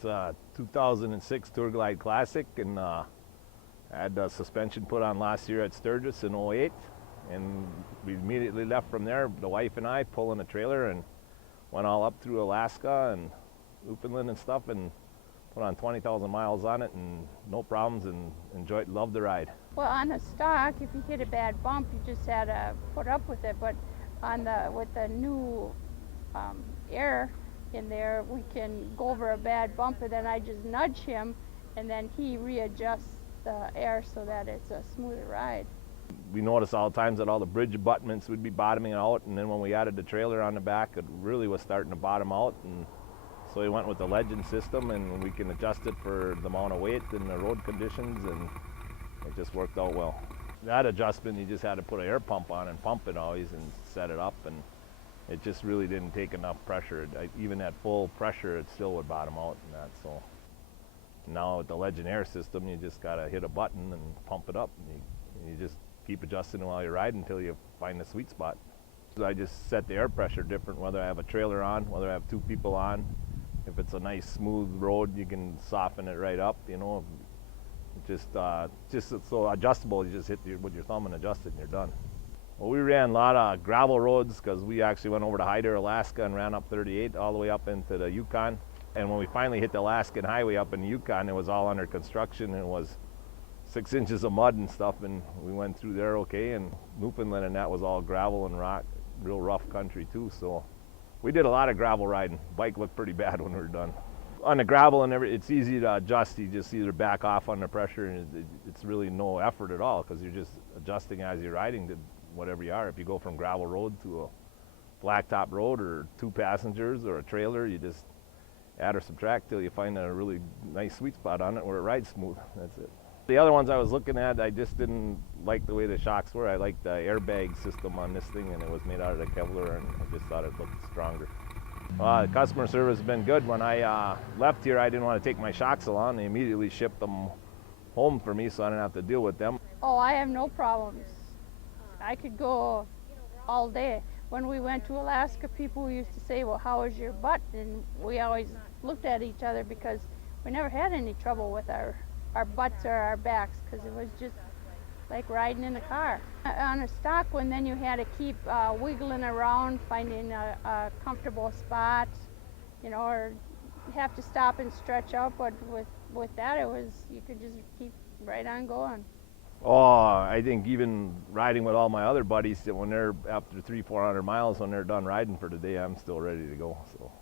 It's a 2006 Tour Glide Classic, and I had the suspension put on last year at Sturgis in '08, and we immediately left from there, the wife and I, pulling a trailer and went all up through Alaska and Newfoundland and stuff, and put on 20,000 miles on it, and no problems, and loved the ride. Well, on the stock, if you hit a bad bump, you just had to put up with it. But with the new air in there, we can go over a bad bump, and then I just nudge him, and then he readjusts the air so that it's a smoother ride. We noticed all the times that all the bridge abutments would be bottoming out, and then when we added the trailer on the back, it really was starting to bottom out, and so we went with the Legend system, and we can adjust it for the amount of weight and the road conditions, and it just worked out well. That adjustment, you just had to put an air pump on and pump it always and set it up, and it just really didn't take enough pressure. Even at full pressure, it still would bottom out and that. So now with the Legend Air system, you just gotta hit a button and pump it up. And you just keep adjusting while you ride until you find the sweet spot. So I just set the air pressure different, whether I have a trailer on, whether I have two people on. If it's a nice smooth road, you can soften it right up, you know. Just it's so adjustable, you just hit with your thumb and adjust it and you're done. Well, we ran a lot of gravel roads because we actually went over to Hyder, Alaska, and ran up 38 all the way up into the Yukon. And when we finally hit the Alaskan Highway up in the Yukon, it was all under construction, and it was 6 inches of mud and stuff, and we went through there okay. And Newfoundland, and that was all gravel and rock, real rough country too. So we did a lot of gravel riding. Bike looked pretty bad when we were done. On the gravel and it's easy to adjust. You just either back off under pressure, and it's really no effort at all because you're just adjusting as you're riding to whatever you are. If you go from gravel road to a blacktop road or 2 passengers or a trailer, you just add or subtract till you find a really nice sweet spot on it where it rides smooth. That's it. The other ones I was looking at, I just didn't like the way the shocks were. I liked the airbag system on this thing, and it was made out of the Kevlar, and I just thought it looked stronger. The customer service has been good. When I left here, I didn't want to take my shocks along. They immediately shipped them home for me, so I didn't have to deal with them. Oh, I have no problems. I could go all day. When we went to Alaska, people used to say, well, how is your butt? And we always looked at each other because we never had any trouble with our butts or our backs, because it was just like riding in a car. On a stock one, then you had to keep wiggling around, finding a comfortable spot, you know, or you have to stop and stretch out. But with that, you could just keep right on going. Oh, I think even riding with all my other buddies, that when they're after 300-400 miles, when they're done riding for the day, I'm still ready to go. So.